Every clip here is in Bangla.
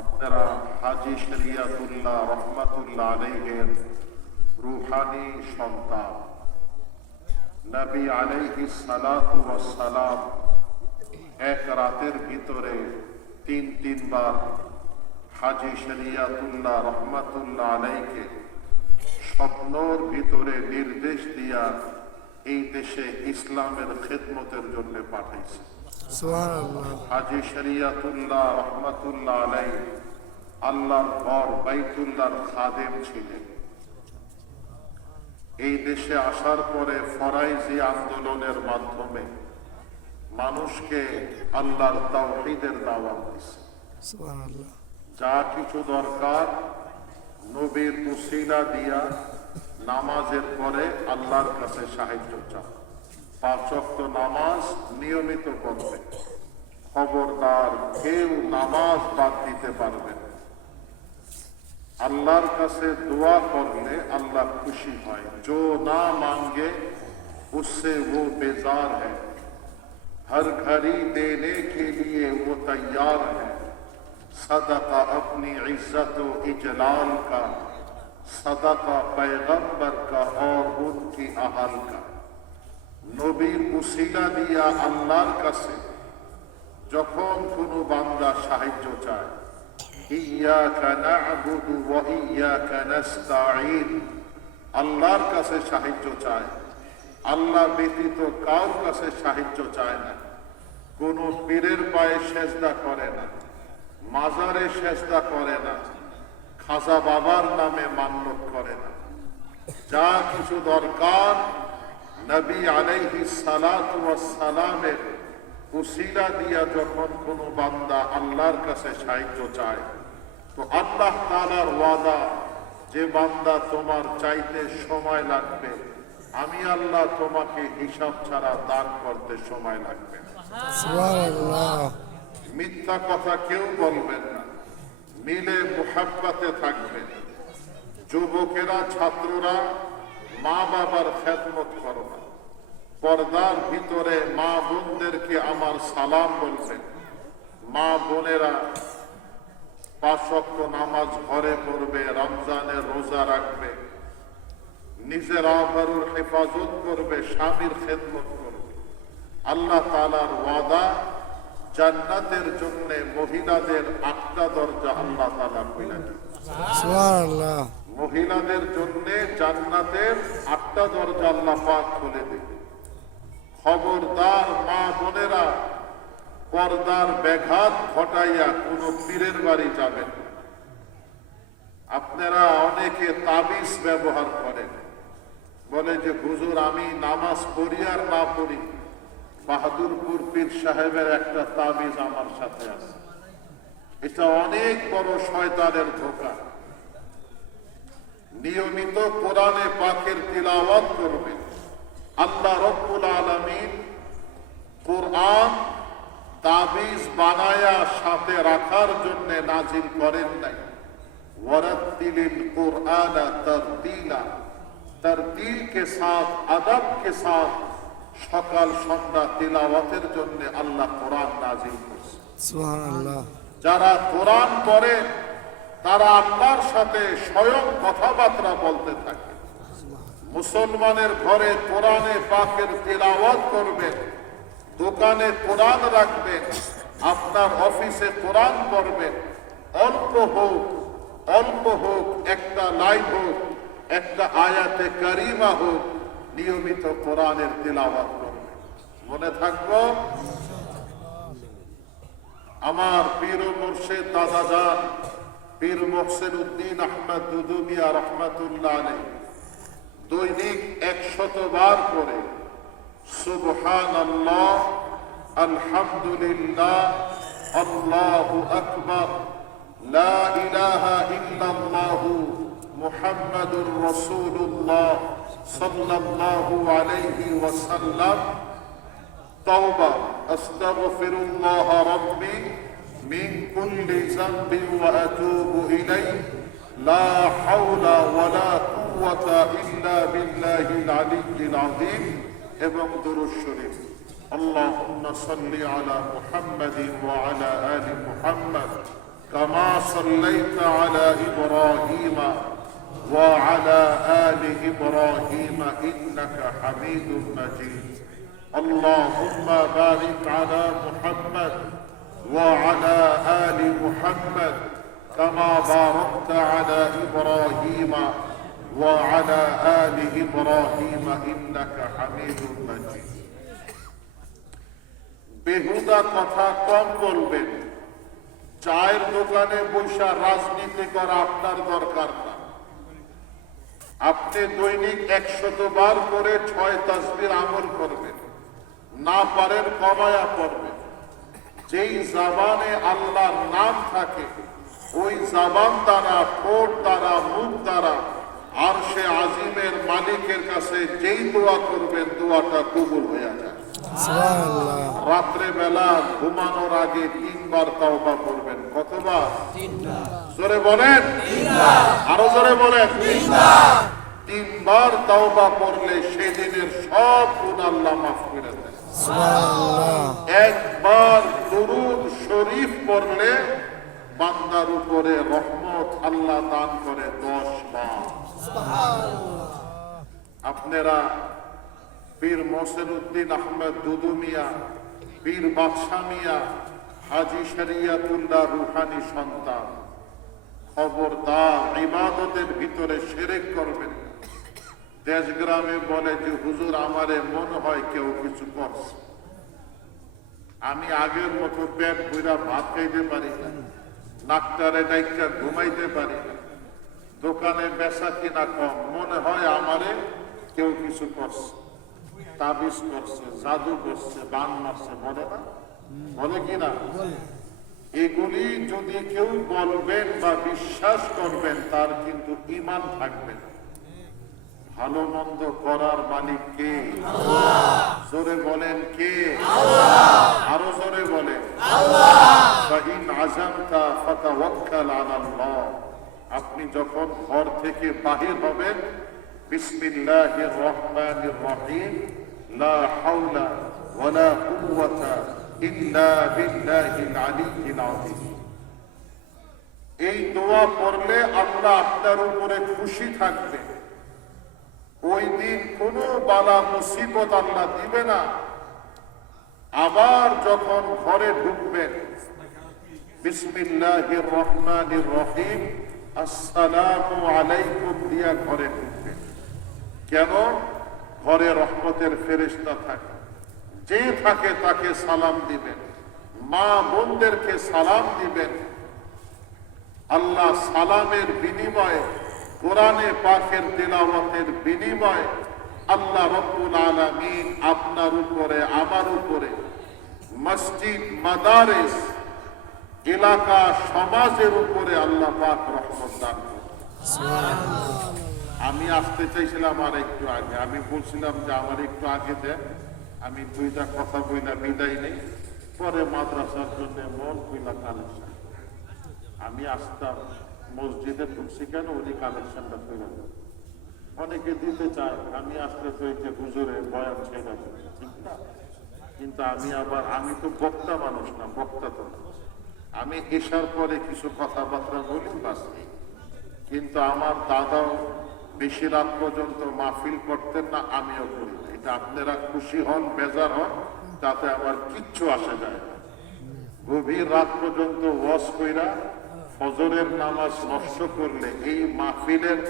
আপনারা হাজি শরিয়াতুল্লাহ রহমাতুল্লাহ আলাইহের রুহানি সন্তান। নবী আলাইহি সালাম এক রাতের ভিতরে তিন, তিনবার হাজি শরিয়াতুল্লাহ রহমাতুল্লাহ আলাইকে স্বপ্নর ভিতরে নির্দেশ দিয়া এই দেশে ইসলামের খেদমতের জন্য পাঠাইছে। হাজি শরিয়াতুল্লাহ রহমাতুল্লাহ আলাই আল্লাহর ঘর বাইতুল্লাহর খাদেম ছিলেন। এই দেশে আসার পরে ফরাইজি আন্দোলনের মাধ্যমে মানুষকে আল্লাহর তাওহীদের দাওয়াত দিছে। যা কিছু দরকার নবীর উসিলা দিয়া নামাজের পরে আল্লাহর কাছে সাহায্য চাও পাঁচ ওয়াক্ত নামাজ নিয়মিত করবে খবরদার কেউ নামাজ বাদ দিতে পারবে না। আল্লাহর কাছে দোয়া করলে আল্লাহ খুশি হয় जो ना मांगे उससे वो बेजार है हर घड़ी देने के लिए वो तैयार है सदका अपनी इज्जत व इजलाल का सदका पैगंबर का और उनकी अहल का নবীর উসিলা দিয়া আল্লাহর কাছে যখন কোনো বান্দা সাহায্য চায় আল্লাহর কাছে সাহায্য চায়। আল্লাহ ব্যতীত কার কাছে সাহায্য চায় না। কোন পীরের পায়ে সেজদা করে না, মাজারে সেজদা করে না, খাজা বাবার নামে মান্য করে না। যা কিছু দরকার নবী আলাইহি সালাতু ওয়াস সালামের উসিলা দিয়া যখন কোন বান্দা আল্লাহর কাছে সাহায্য চায় তো আল্লাহ তাআলার ওয়াদা যে বান্দা তোমার চাইতে সময় লাগবে আমি আল্লাহ তোমাকে হিসাব ছাড়া দান করতে সময় লাগবে সুবহানাল্লাহ। মিথ্যা কথা কেউ বলবেন না। মিলে মুহাব্বাতে থাকবেন যুবকেরা ছাত্ররা মা বাবার খেদমত করো না। পর্দার ভিতরে মা বোনদেরকে আমার সালাম বলবেন। মা বোনেরা পাঁচ ওয়াক্ত নামাজ ঘরে পড়বে রমজানের রোজা রাখবে নিজের আবরুর হেফাজত করবে স্বামীর খেদমত করবে। আল্লাহ তালার ওয়াদা জান্নাতের জন্য মহিলাদের আটটা দরজা আল্লাহ তালা খুলে মহিলাদের জন্য জান্নাতের আটটা দরজা আল্লাহ পাক খুলে দেবে খবরদার মা বোনেরা, পর্দার ব্যাঘাত ঘটাইয়া কোন পীরের বাড়ি যাবেন আপনারা অনেকে তাবিজ ব্যবহার করেন। বলে যে, হুজুর, আমি নামাজ পড়ি আর না পড়ি। বাহাদুরপুর পীর সাহেবের একটা তাবিজ আমার সাথে আছে। এটা অনেক বড় শয়তানের ধোকা। নিয়মিত কোরআনে পাকের তিলাওয়াত করবে আল্লাহ রব্বুল আলমিন কোরআন তাবিজ বানায়া সাথে রাখার জন্য নাজিল করেন নাই। কোরআনা কে সাথ আদব কে সাথ সকাল সন্ধ্যা তিলাওয়াতের জন্য আল্লাহ কোরআন নাজিল করছে। সুবহানাল্লাহ। যারা কোরআন পড়ে তারা আল্লাহর সাথে স্বয়ং কথাবার্তা বলতে থাকে। মুসলমানের ঘরে কোরআনে পাকের তেলাওয়াত করবেন, দোকানে কোরআন রাখবেন, আপনার অফিসে কোরআন করবেন অল্প হোক অল্প হোক, একটা লাইন হোক, একটা আয়াতে কারিমা হোক, নিয়মিত কোরআনের তেলাওয়াত করবেন। মনে থাকব? আমার পীর ও দাদা যান, পীর মোহসেন উদ্দিন আহমদ দুদুমিয়া রহমাতুল্লাহ আলাই দৈনিক একশত বার করে সুবহান আল্লাহ আলহামদুলিল্লাহ আল্লাহু আকবার লা ইলাহা ইল্লাল্লাহ মুহাম্মাদুর রাসূলুল্লাহ সাল্লাল্লাহু আলাইহি ওয়াসাল্লাম توبة أستغفر الله ربي من كل ذنب وأتوب إليه لا حول ولا قوة إلا بالله العلي العظيم. إمام ذر الشريف. اللهم صل على محمد وعلى آل محمد كما صليت على إبراهيم وعلى آل إبراهيم إنك حميد مجيد. اللهم بارك على محمد وعلى آل محمد كما باركت على إبراهيم وعلى آل إبراهيم إنك حميد مجيد বেহুদা কথা কম বলবেন চায়ের দোকানে বৈশা রাজনীতি করা আপনার দরকার না আপনি দৈনিক একশত বার করে ছয় তাসবির আমল করবেন না পারেন কমায়া পড়বেন যেই জাবানে আল্লাহর নাম থাকে ওই জাবান দ্বারা ঠোঁট দ্বারা মুখ দ্বারা আর সে আজিমের মালিকের কাছে যেই দোয়া করবেন দোয়াটা কবুল হয়ে যায়। রাত্রে বেলা ঘুমানোর আগে তিনবার তাওবা করবেন। কতবার? জোরে বলেন? আরও জোরে বলেন? তিনবার। তাওবা করলে সেদিনের সব গুণ আল্লাহ মাফ করে সুবহানাল্লাহ। একবার দরুদ শরীফ পড়লে বান্দার উপরে রহমত আল্লাহ দান করে দশ বার। আপনারা পীর মোসেন উদ্দিন আহমেদ দুদু মিয়া পীর বাদশা মিয়া হাজি শরিয়াতুল্লাহ রুহানি সন্তান খবরদার ইবাদতের ভিতরে সেরেক করবেন। না। দেশগ্রামে বলে যে হুজুর আমারে মনে হয় কেউ কিছু করছে। আমি আগের মতো পেট ভাত খাইতে পারি না। নাকটারে ডাক্তার ঘুমাইতে পারি দোকানে বেচা কিনা কম। মনে হয় আমারে কেউ কিছু করছে। তাবিজ করছে জাদু করছে বান মারছে বলে না? বলে কিনা এগুলি যদি কেউ বলবেন বা বিশ্বাস করবেন তার কিন্তু ইমান থাকবে না। ভালো মন্দ করার মালিক কে? জোরে বলেন কে? আরও জোরে বলেন। আপনি যখন ঘর থেকে বাহির হবেন রহিম। লা হাওলা ওয়ালা কুওয়াতা ইল্লা বিল্লাহিল আলিয়্যিল আযীম। এই দোয়া পড়লে আল্লাহ আপনার উপরে খুশি থাকবে। ওই দিন কোনো বালা মুসিবত আল্লাহ দিবে না। আবার যখন ঘরে ঢুকবেন, বিসমিল্লাহির রহমানির রহিম, আসসালামু আলাইকুম দিয়া ঘরে ঢুকবেন। কেন? ঘরে রহমতের ফেরেশতা থাকে। যে থাকে তাকে সালাম দিবেন। মা বোনদেরকে সালাম দিবেন। আল্লাহ সালামের বিনিময়ে কোরআনে পাকের তেলাওয়াতের বিনিময়ে আল্লাহ রব্বুল আলামিন আপনার উপরে, আমার উপরে মসজিদ, মাদারেস, এলাকা, সমাজের উপরে আল্লাহ পাক রহমত দান আমি আসতে চাইছিলাম আর একটু আগে। আমি বলছিলাম যে আমার একটু আগে দেন আমি দুইটা কথা বইলা বিদায় নেই। পরে মাদ্রাসার জন্য মন কইলা কালেকশন। আমি আসতাম মসজিদে ঢুকছি কেন? উনি কালেকশনটা করে দেন অনেকে দিতে চায়, আমি আসতে তো এই যে হুজুরে বয়ান ছেড়ে ঠিক না? কিন্তু আমি আবার, আমি তো বক্তা মানুষ না, বক্তা তো। আমি এসার পরে কিছু কথাবার্তা বলি, বাস কিন্তু আমার দাদাও বেশি রাত পর্যন্ত মাহফিল করতেন না, আমিও করি এটা আপনারা খুশি হন, বেজার হন, তাতে আমার কিচ্ছু আসে যায় না। গভীর রাত পর্যন্ত ওয়াশ কইরা ফজরের নামাজ নষ্ট করলে এই মাহফিলের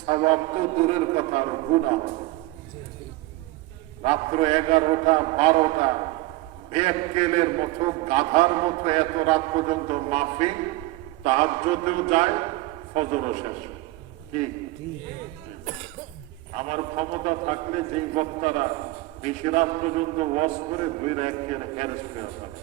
সবাব তো দূরের কথা, আর গুণা রাত্র এগারোটা, বারোটা বেকেলের মতো, গাধার মতো এত রাত পর্যন্ত মাহফিল তাহাজ্যতেও যায়, ফজরও শেষ। কি? আমার ক্ষমতা থাকলে যেই বক্তারা বেশি রাত পর্যন্ত ওয়াশ করে দুই র্যাকের অ্যারেস্ট করে থাকে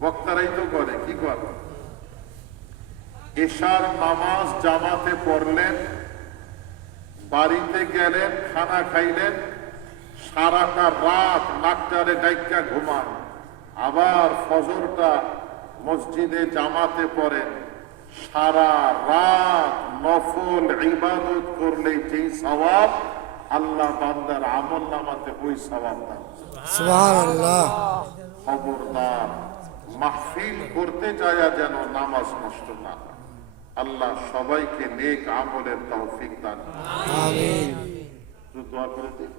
বক্তারাই তো করে, কি করে? এশার নামাজ জামাতে পড়লেন, বাড়িতে গেলেন, খানা খাইলেন, সারাটা রাত নাকটারে ডাইকা ঘুমান। আবার ফজরটা মসজিদে জামাতে পড়েন। সারা রাত নফল ইবাদত করলে যেই সওয়াব আল্লাহ বান্দার আমল নামাতে ওই সবাব দান সুবহানাল্লাহ। খবরদার মাহফিল করতে যায় যেন নামাজ নষ্ট না আল্লাহ সবাইকে নেক আমলের তৌফিক দান। আমিন। দোয়া করে দিন